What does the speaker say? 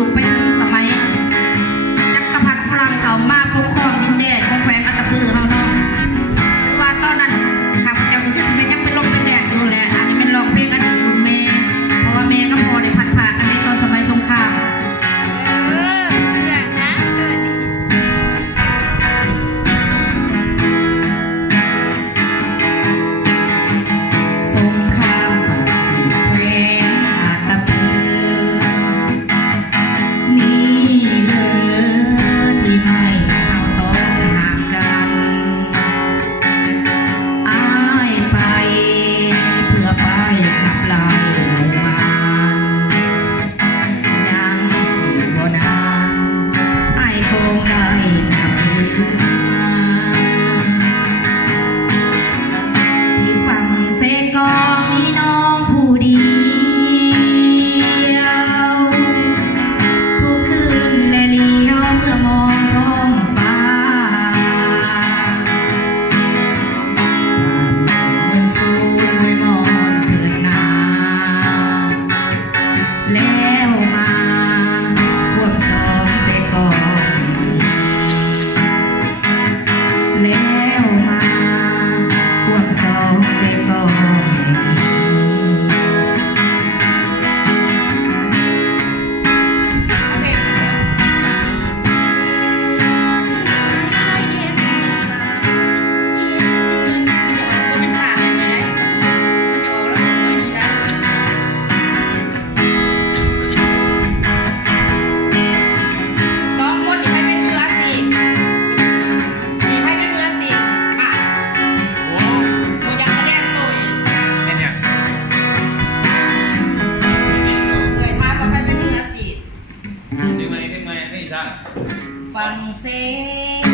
ลุไปถึงสมัยจักรพรรดิฝรั่งเขามาปกครองดินแดนของแคว้นอัตตปือเขาเนาะคือว่าตอนนั้นข้าพเจ้าก็คือสิเป็นยังเป็นลมเป็นแดดอยู่แหละอันนี้เป็นร้องเพลงอันคุณแม่เพราะว่าแม่ก็พอได้พัดผ่ากันในตอนสมัยสงครามฟังเสียง